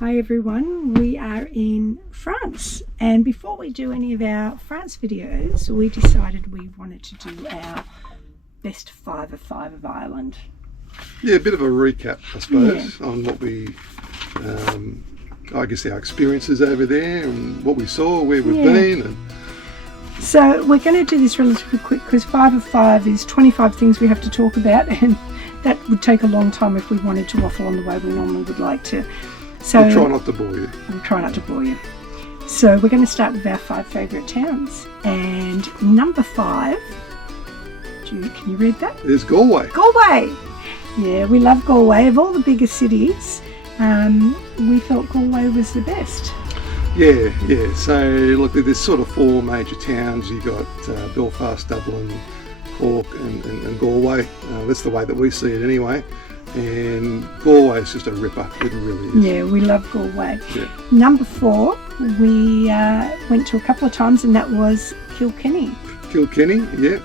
Hi everyone, we are in France, and before we do any of our France videos we decided we wanted to do our best 5 of 5 of Ireland. Yeah, a bit of a recap I suppose on what we I guess our experiences over there and what we saw, where we've been. And so we're going to do this relatively quick because 5 of 5 is 25 things we have to talk about, and that would take a long time if we wanted to waffle on the way we normally would like to. So we'll try not to bore you. We'll try not to bore you. So we're going to start with our 5 favourite towns. And number 5, can you read that? There's Galway. Galway! Yeah, we love Galway. Of all the bigger cities, we thought Galway was the best. Yeah. So look, there's sort of 4 major towns. You got Belfast, Dublin, Cork and Galway. That's the way that we see it anyway. And Galway is just a ripper. It really is. Yeah, we love Galway. Yeah. Number 4, we went to a couple of times, and that was Kilkenny. Kilkenny, yeah.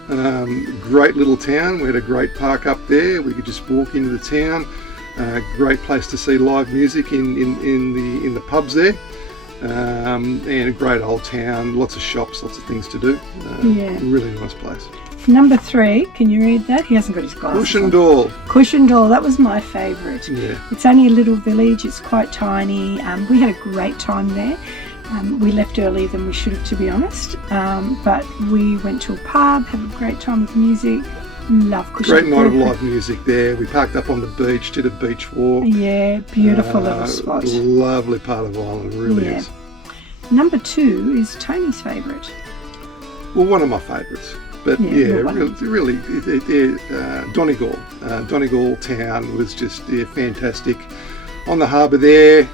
Great little town. We had a great park up there. We could just walk into the town. Great place to see live music in the pubs there. And a great old town. Lots of shops, lots of things to do. Really nice place. Number 3, can you read that? He hasn't got his glasses. Cushendall. Cushendall, that was my favourite. Yeah. It's only a little village, it's quite tiny. We had a great time there. We left earlier than we should have, to be honest. But we went to a pub, had a great time with music. Love Cushendall. Great night of live music there. We parked up on the beach, did a beach walk. Yeah, beautiful little spot. Lovely part of Ireland, really is. Number 2 is Tony's favourite. Well, one of my favourites. But really, Donegal. Donegal town was just fantastic. On the harbour there,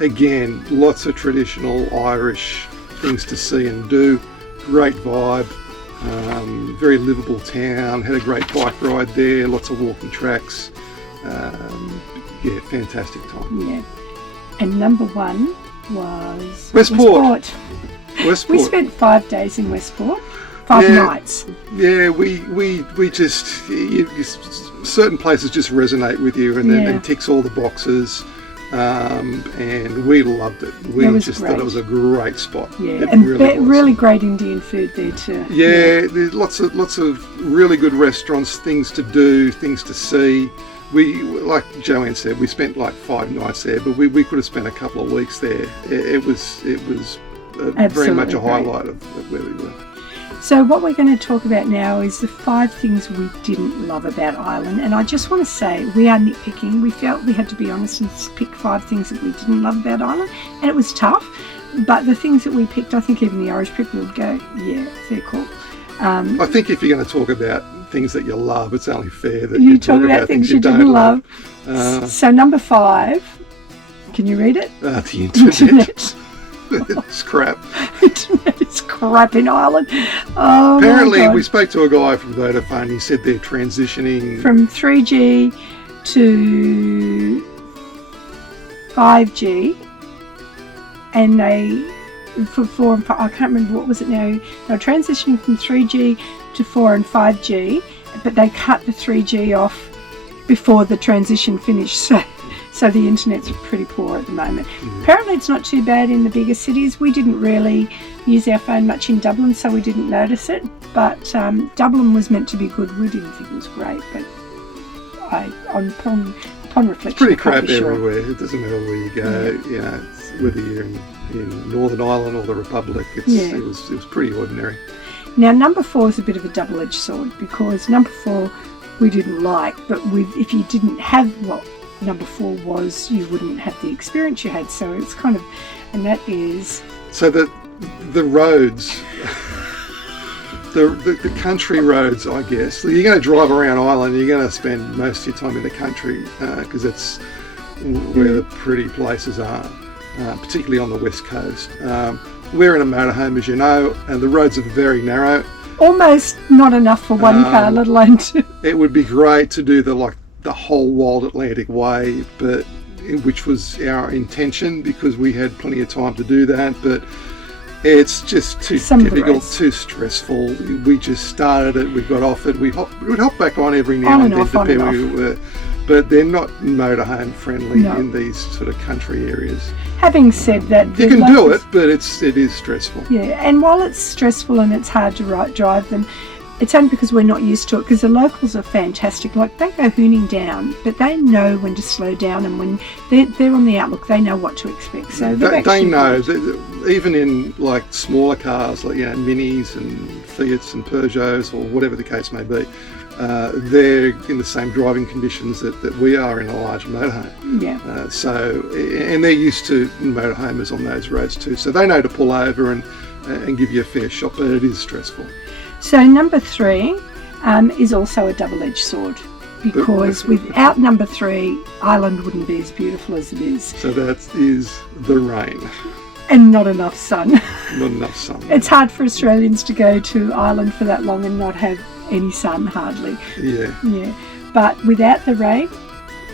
again, lots of traditional Irish things to see and do. Great vibe, very livable town. Had a great bike ride there, lots of walking tracks. Fantastic time. Yeah. And number 1 was Westport. We spent 5 days in Westport. 5 nights. Yeah, we just certain places just resonate with you, and ticks all the boxes, and we loved it. We just thought it was a great spot. Yeah, and really great Indian food there too. Yeah, there's lots of really good restaurants, things to do, things to see. We, like Joanne said, we spent like 5 nights there, but we could have spent a couple of weeks there. It was very much a highlight of where we were. So what we're going to talk about now is the 5 things we didn't love about Ireland. And I just want to say, we are nitpicking. We felt we had to be honest and pick 5 things that we didn't love about Ireland. And it was tough. But the things that we picked, I think even the Irish people would go, yeah, they're cool. I think if you're going to talk about things that you love, it's only fair that you talk about things you didn't love. So number 5, can you read it? The internet. It's crap. It's crap in Ireland. Oh, apparently, we spoke to a guy from Vodafone. He said they're transitioning from 3G to 5G, and for 4 and 5, I can't remember what was it now. They were transitioning from 3G to 4 and 5G, but they cut the 3G off before the transition finished. So the internet's pretty poor at the moment. Apparently it's not too bad in the bigger cities. We didn't really use our phone much in Dublin, so we didn't notice it. But Dublin was meant to be good. We didn't think it was great, but upon reflection, it's pretty crap everywhere. It doesn't matter where you go. You know, whether you're in Northern Ireland or the Republic, it was pretty ordinary. Now number 4 is a bit of a double-edged sword, because number 4 we didn't like, but if you didn't have what number 4 was, you wouldn't have the experience you had. So it's kind of, and that is, so the roads, the country roads, I guess. So you're going to drive around Ireland, you're going to spend most of your time in the country, because that's where the pretty places are, particularly on the west coast. We're in a motorhome, as you know, and the roads are very narrow. Almost not enough for one car, let alone 2. It would be great to do the whole Wild Atlantic Way, but which was our intention, because we had plenty of time to do that, but it's just too difficult, too stressful. We just started it, we got off it, we'd hop back on every now and then, depending but they're not motorhome friendly No. in these sort of country areas. Having said that, You the can do locals- it, but it is stressful. Yeah, and while it's stressful and it's hard to drive them, it's only because we're not used to it, because the locals are fantastic. Like, they go hooning down, but they know when to slow down, and when they're on the outlook, they know what to expect. So They actually know, good. even in like smaller cars, like Minis and Fiats and Peugeots or whatever the case may be, they're in the same driving conditions that we are in a large motorhome. Yeah. And they're used to motorhomers on those roads too, so they know to pull over and give you a fair shot, but it is stressful. So number 3 is also a double-edged sword, because without number 3, Ireland wouldn't be as beautiful as it is, So that is the rain, and not enough sun. not enough sun. It's hard for Australians to go to Ireland for that long and not have any sun, hardly. Yeah. Yeah, but without the rain,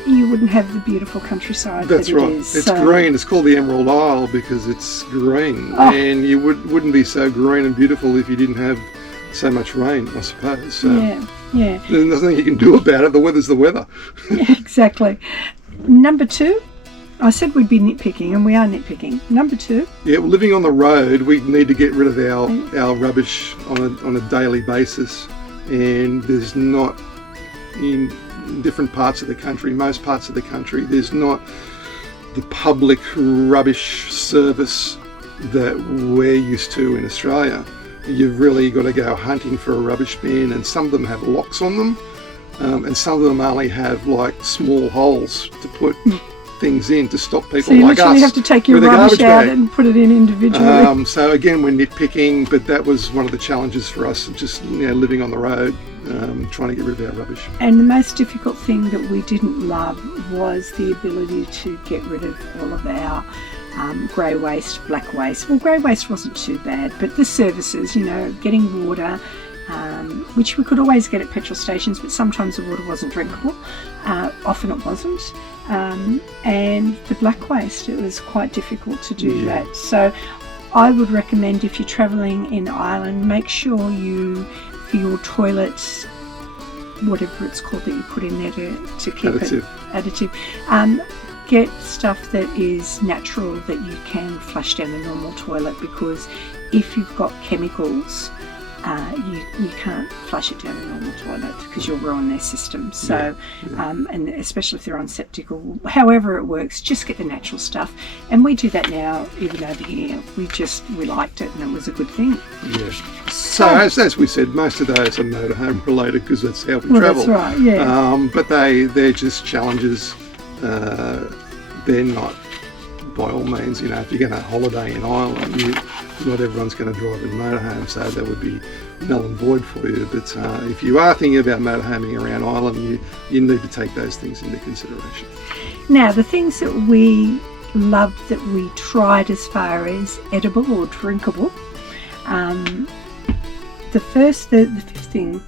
you wouldn't have the beautiful countryside That's that right. it is. It's So- green. It's called the Emerald Isle because it's green, Oh. and you wouldn't be so green and beautiful if you didn't have so much rain, I suppose. So Yeah, there's nothing you can do about it. The weather's the weather. exactly. Number 2, I said we'd be nitpicking, and we are nitpicking. Number 2, Yeah, well, living on the road, we need to get rid of our rubbish on a daily basis, and there's not in different parts of the country, most parts of the country, there's not the public rubbish service that we're used to in Australia. You've really got to go hunting for a rubbish bin, and some of them have locks on them, and some of them only have like small holes to put things in to stop people so you like literally us have to take your with a rubbish garbage out bag. and put it in individually. So again, we're nitpicking, but that was one of the challenges for us, just living on the road, trying to get rid of our rubbish. And the most difficult thing that we didn't love was the ability to get rid of all of our grey waste, black waste. Well, grey waste wasn't too bad, but the services, getting water, which we could always get at petrol stations, but sometimes the water wasn't drinkable. Often it wasn't. And the black waste, it was quite difficult to do that. So I would recommend, if you're travelling in Ireland, make sure for your toilets, whatever it's called that you put in there to keep additive, get stuff that is natural that you can flush down a normal toilet, because if you've got chemicals, you can't flush it down a normal toilet because you'll ruin their system. So, and especially if they're on septic or however it works, just get the natural stuff. And we do that now, even over here. We liked it, and it was a good thing. Yeah. So as we said, most of those are motorhome related because that's how we travel. That's right. Yeah. But they're just challenges. They're not, by all means, if you're going to holiday in Ireland, not everyone's going to drive a motorhome, so that would be null and void for you. But if you are thinking about motorhoming around Ireland, you need to take those things into consideration. Now, the things that we loved that we tried as far as edible or drinkable, the fifth thing,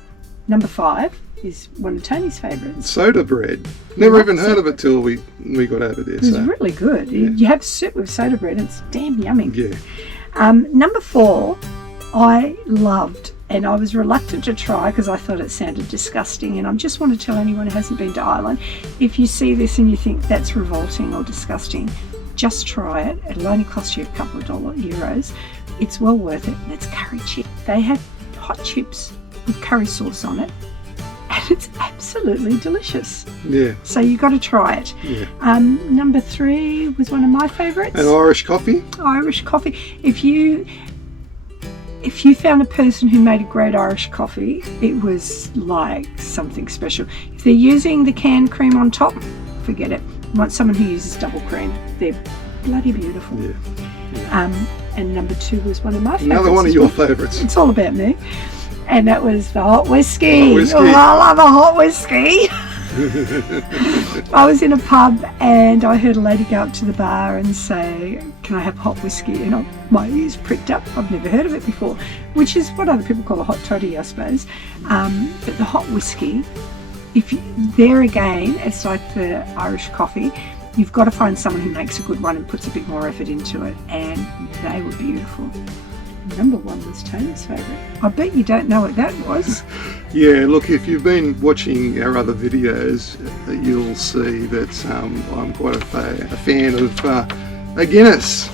number 5, is one of Tony's favourites. Soda bread. Never even heard of it till we got over there. It's really good. Yeah. You have soup with soda bread, and it's damn yummy. Yeah. Number 4, I loved, and I was reluctant to try because I thought it sounded disgusting. And I just want to tell anyone who hasn't been to Ireland, if you see this and you think that's revolting or disgusting, just try it. It'll only cost you a couple of euros. It's well worth it, and it's curry chip. They have hot chips with curry sauce on it, and it's absolutely delicious. Yeah. So you got to try it. Yeah. Number 3 was one of my favourites. And Irish coffee. Irish coffee. If you found a person who made a great Irish coffee, it was like something special. If they're using the canned cream on top, forget it. You want someone who uses double cream. They're bloody beautiful. Yeah. And number 2 was one of my favourites. Another one of your favourites. It's all about me. And that was the hot whiskey. Hot whiskey. Oh, I love a hot whiskey. I was in a pub and I heard a lady go up to the bar and say, "Can I have hot whiskey?" And my ears pricked up. I've never heard of it before, which is what other people call a hot toddy, I suppose. But the hot whiskey, there again, it's like the Irish coffee. You've got to find someone who makes a good one and puts a bit more effort into it, and they were beautiful. Number 1 was Tony's favourite. I bet you don't know what that was. Yeah, look, if you've been watching our other videos, you'll see that I'm quite a fan of a Guinness.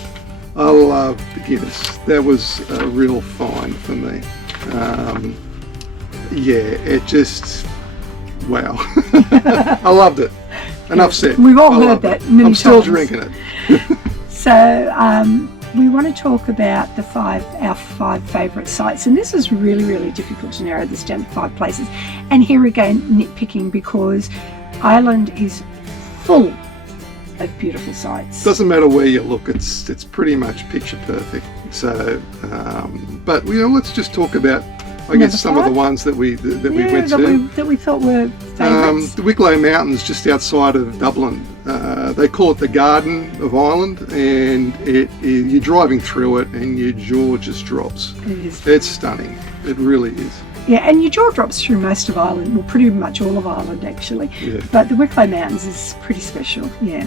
I love the Guinness. That was a real find for me. Yeah, it just, wow. I loved it. Enough said. We've all I heard loved that it. many I'm still times. drinking it. So we want to talk about our 5 favourite sites, and this is really, really difficult to narrow this down to 5 places. And here again, nitpicking, because Ireland is full of beautiful sites. Doesn't matter where you look, it's pretty much picture perfect. So, but let's just talk about, I guess, some of the ones that we went to. That we thought were favourites. The Wicklow Mountains, just outside of Dublin. They call it the Garden of Ireland, and you're driving through it, and your jaw just drops. It is. It's stunning. It really is. Yeah, and your jaw drops through most of Ireland, well, pretty much all of Ireland actually. Yeah. But the Wicklow Mountains is pretty special. Yeah.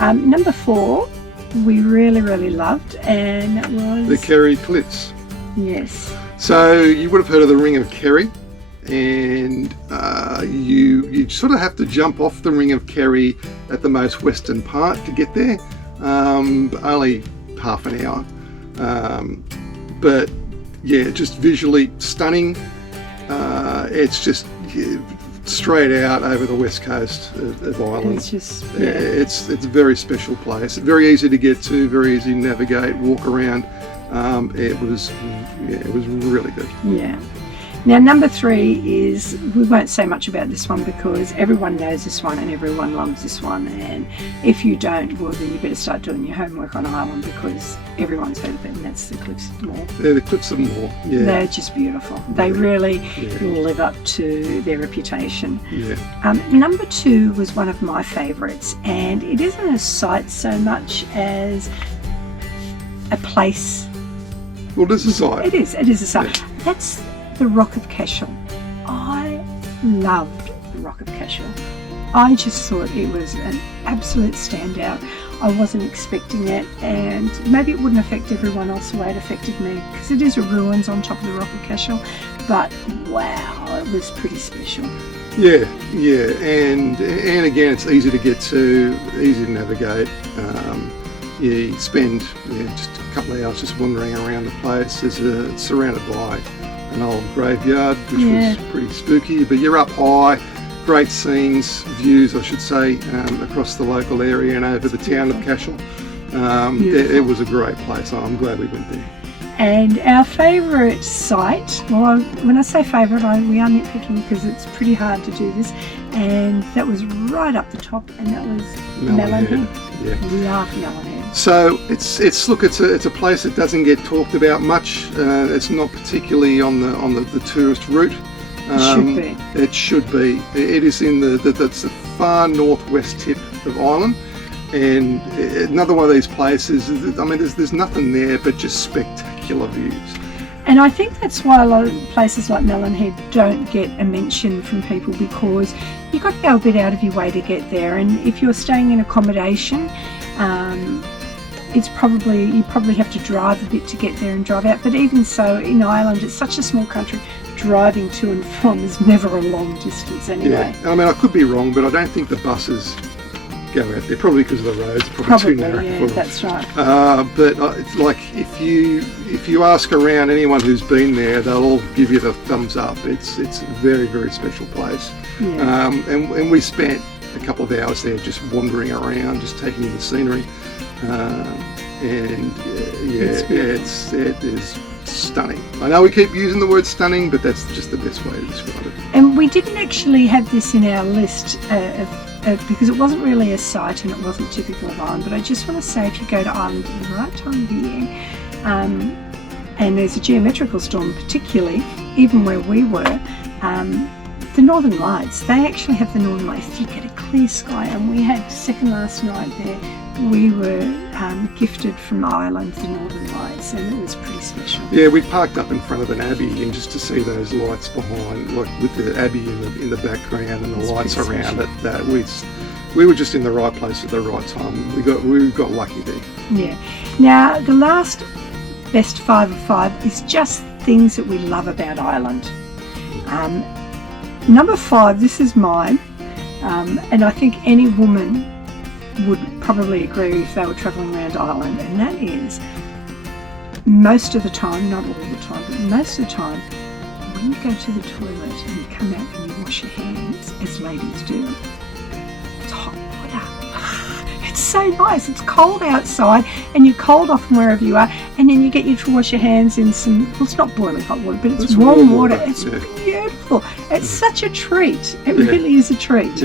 Number 4, we really, really loved, and it was The Kerry Cliffs. Yes. So you would have heard of the Ring of Kerry, and you sort of have to jump off the Ring of Kerry at the most western part to get there. Only half an hour, but yeah, just visually stunning. It's just straight out over the west coast of Ireland. It's just It's a very special place. Very easy to get to, very easy to navigate, walk around. It was really good. Yeah. Now, number 3 is, we won't say much about this one because everyone knows this one and everyone loves this one. And if you don't, well, then you better start doing your homework on Ireland, because everyone's heard of it, and that's the Cliffs of Moher. Yeah, the Cliffs of Moher. Yeah. They're just beautiful. They really Yeah. live up to their reputation. Yeah. Number 2 was one of my favourites, and it isn't a site so much as a place. Well, this is site. It is a site. That's the Rock of Cashel. I loved the Rock of Cashel. I just thought it was an absolute standout. I wasn't expecting it, and maybe it wouldn't affect everyone else the way it affected me, because it is a ruins on top of the Rock of Cashel, but wow, it was pretty special. Yeah, and again, it's easy to get to, easy to navigate. You spend just a couple of hours just wandering around the place. It's surrounded by an old graveyard, which was pretty spooky, but you're up high, great scenes, views I should say, across the local area and over the town of Cashel. It was a great place. I'm glad we went there. And our favourite site, well, when I say favourite, we are nitpicking because it's pretty hard to do this, and that was right up the top, and that was Mellonhead. Yeah. Love Mellonhead. So it's a place that doesn't get talked about much. It's not particularly on the tourist route. It should be. It is in that's the far northwest tip of Ireland, and another one of these places. I mean, there's nothing there but just spectacular views. And I think that's why a lot of places like Mellonhead don't get a mention from people, because you've got to go a bit out of your way to get there. And if you're staying in accommodation, you probably have to drive a bit to get there and drive out. But even so, in Ireland, it's such a small country, driving to and from is never a long distance anyway. Yeah, I mean, I could be wrong, but I don't think the buses go out there, probably because of the roads, probably too narrow. Yeah, that's right. But it's like if you ask around anyone who's been there, they'll all give you the thumbs up. It's a very, very special place. Yeah. And we spent a couple of hours there just wandering around, just taking in the scenery. It is stunning. I know we keep using the word stunning, but that's just the best way to describe it. And we didn't actually have this in our list because it wasn't really a site and it wasn't typical of Ireland, but I just want to say, if you go to Ireland at the right time of the year, and there's a geometrical storm particularly, even where we were, the Northern Lights, they actually have the Northern Lights. You get a clear sky, and we had second last night there. We were gifted from Ireland the Northern Lights, and it was pretty special. Yeah, we parked up in front of an abbey, and just to see those lights behind, like with the abbey in the background and the lights around it, we were just in the right place at the right time. We got lucky there. Yeah. Now, the last best 5 of 5 is just things that we love about Ireland. Number 5, this is mine, and I think any woman would probably agree if they were travelling around Ireland, and that is most of the time, not all the time, but most of the time, when you go to the toilet and you come out and you wash your hands, as ladies do, it's hot water. It's so nice. It's cold outside and you're cold off from wherever you are, and then you get you to wash your hands in some, well, it's not boiling hot water, but it's warm water. It's beautiful. It's such a treat. It really is a treat.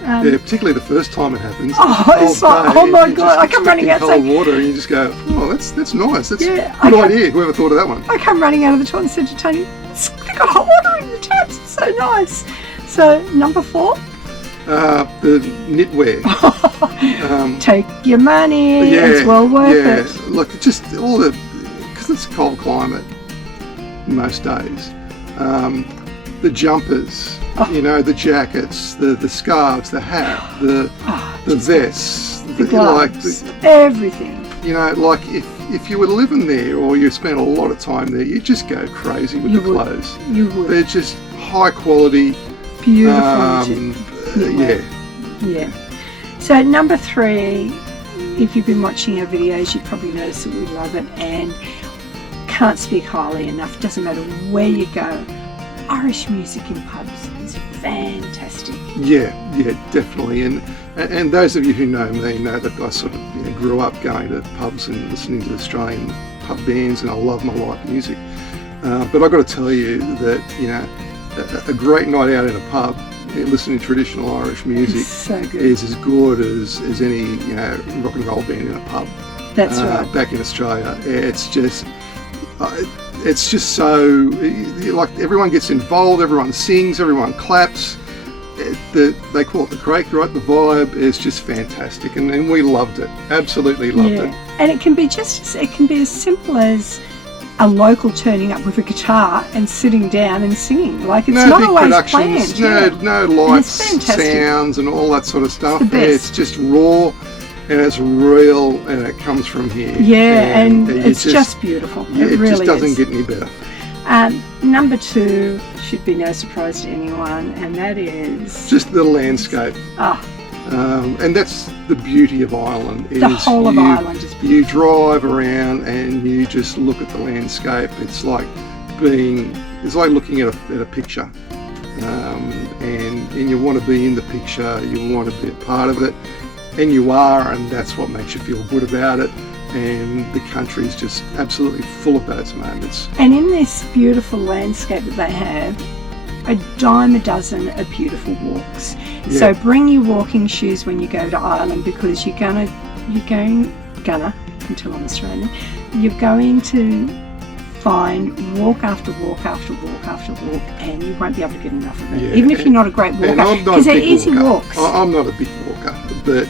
Particularly the first time it happens. Oh, it's like, oh my God, I come running out cold water and you just go, oh, that's nice. That's a good idea. Whoever thought of that one? I come running out of the toilet and said to Tony, they've got hot water in the taps. It's so nice. So, number 4? The knitwear. Take your money. It's well worth it. Look, just all the, because it's a cold climate most days. The jumpers, the jackets, the scarves, the hat, the vests, the gloves, everything. Like if you were living there or you spent a lot of time there, you'd just go crazy with the clothes. You would. They're just high quality. Beautiful. Yeah. So number 3, if you've been watching our videos, you'd probably notice that we love it and can't speak highly enough. Doesn't matter where you go. Irish music in pubs is fantastic. Yeah, definitely. And those of you who know me know that I sort of grew up going to pubs and listening to Australian pub bands, and I love my live music. But I've got to tell you that a great night out in a pub, listening to traditional Irish music is as good as any rock and roll band in a pub. That's right. Back in Australia, it's just so, like, everyone gets involved, everyone sings, everyone claps. They call it the craic, right? The vibe is just fantastic, and we loved it. Absolutely loved it. And it can be as simple as a local turning up with a guitar and sitting down and singing. Like, it's not always planned. No lights, sounds, and all that sort of stuff. It's just raw. And it's real, and it comes from here. And it's just beautiful. It really just doesn't get any better. Number 2 should be no surprise to anyone, and that is just the landscape. And that's the beauty of Ireland. The whole of Ireland is beautiful. You drive around and you just look at the landscape. It's like looking at a picture, and you want to be in the picture. You want to be a part of it. And you are, and that's what makes you feel good about it. And the country is just absolutely full of those moments. And in this beautiful landscape that they have, a dime a dozen of beautiful walks. So bring your walking shoes when you go to Ireland, because you're going until I'm Australian, you're going to find walk after walk after walk after walk, and you won't be able to get enough of it, even if you're not a great walker, because they're easy walks. I'm not a big walker, but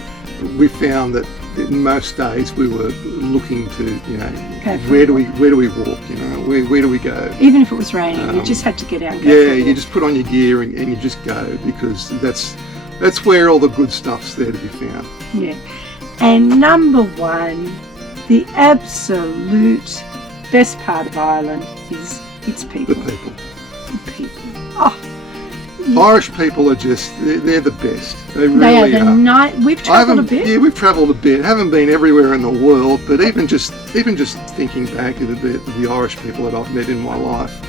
we found that most days we were looking to, where do we walk? Where do we go? Even if it was raining, you just had to get out and go. You just put on your gear and you just go, because that's where all the good stuff's there to be found. Yeah. And number 1, the absolute best part of Ireland is its people. The people. The people. Oh. Irish people are they're the best. They really are. We've travelled a bit. Yeah, we've travelled a bit. Haven't been everywhere in the world, but even just thinking back to the Irish people that I've met in my life,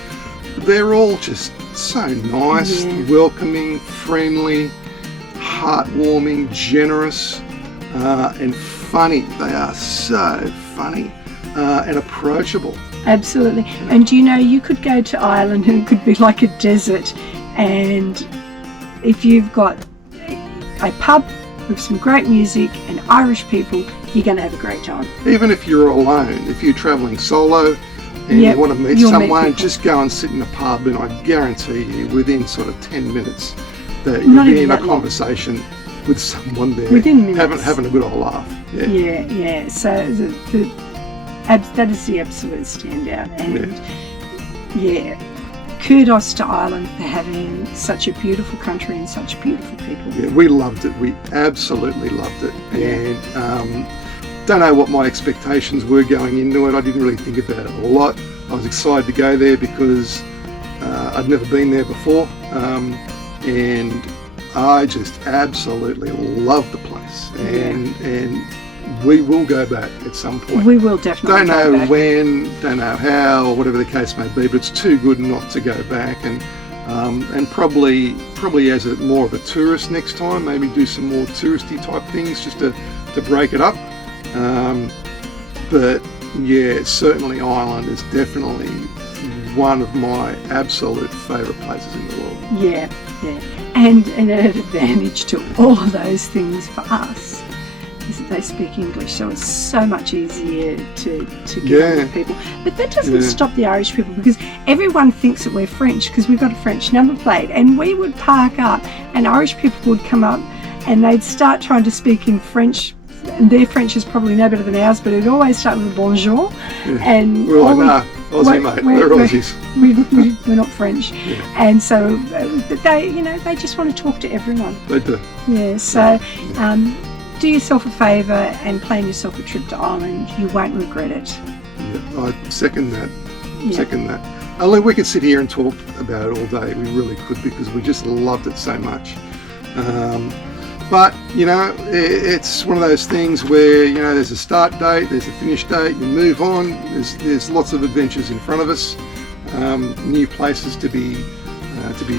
they're all just so nice, welcoming, friendly, heartwarming, generous, and funny. They are so funny and approachable. Absolutely. And you could go to Ireland and it could be like a desert. And if you've got a pub with some great music and Irish people, you're going to have a great time. Even if you're alone, if you're travelling solo and you want to meet someone, just go and sit in a pub, and I guarantee you within sort of 10 minutes that you'll be in a conversation with someone there, within minutes, having a good old laugh. Yeah. So that is the absolute standout. And kudos to Ireland for having such a beautiful country and such beautiful people. Yeah, we loved it. We absolutely loved it. And don't know what my expectations were going into it. I didn't really think about it a lot. I was excited to go there because I'd never been there before, and I just absolutely love the place, and we will go back at some point. We will definitely Don't know go back. when, don't know how, or whatever the case may be, but it's too good not to go back, and probably as more of a tourist next time, maybe do some more touristy type things just to break it up. But yeah, certainly Ireland is definitely one of my absolute favourite places in the world. Yeah. And an added advantage to all of those things for us is that they speak English, so it's so much easier to get on with people. But that doesn't stop the Irish people, because everyone thinks that we're French because we've got a French number plate, and we would park up and Irish people would come up and they'd start trying to speak in French, and their French is probably no better than ours, but it'd always start with bonjour. And we're like, nah, Aussie, mate, we're Aussies. We're not French. And so they just want to talk to everyone. They do. Yeah, so do yourself a favour and plan yourself a trip to Ireland. You won't regret it. Yeah, I second that. Second that. Although we could sit here and talk about it all day, we really could, because we just loved it so much. But it's one of those things where there's a start date, there's a finish date, you move on. There's lots of adventures in front of us, new places to be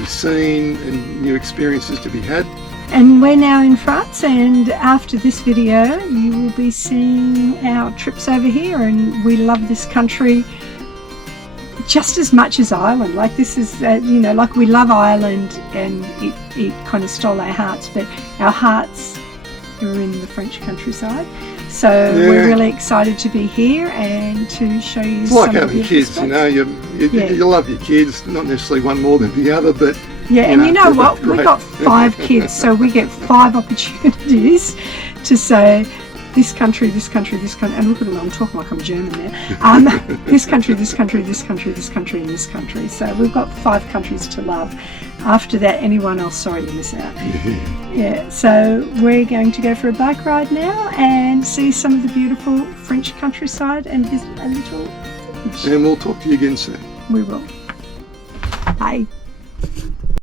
seen, and new experiences to be had. And we're now in France, and after this video you will be seeing our trips over here, and we love this country just as much as Ireland. Like, this is like, we love Ireland, and it kind of stole our hearts, but our hearts are in the French countryside. So we're really excited to be here and to show you. It's like some having of the kids, you love your kids, not necessarily one more than the other, but and you know what? We've got 5 kids, so we get 5 opportunities to say this country, this country, this country, and look at them, I'm talking like I'm German there. This country, this country, this country, this country, and this country. So we've got 5 countries to love. After that, anyone else, sorry, you miss out. Yeah, so we're going to go for a bike ride now and see some of the beautiful French countryside and visit a little village. And we'll talk to you again soon. We will. Bye.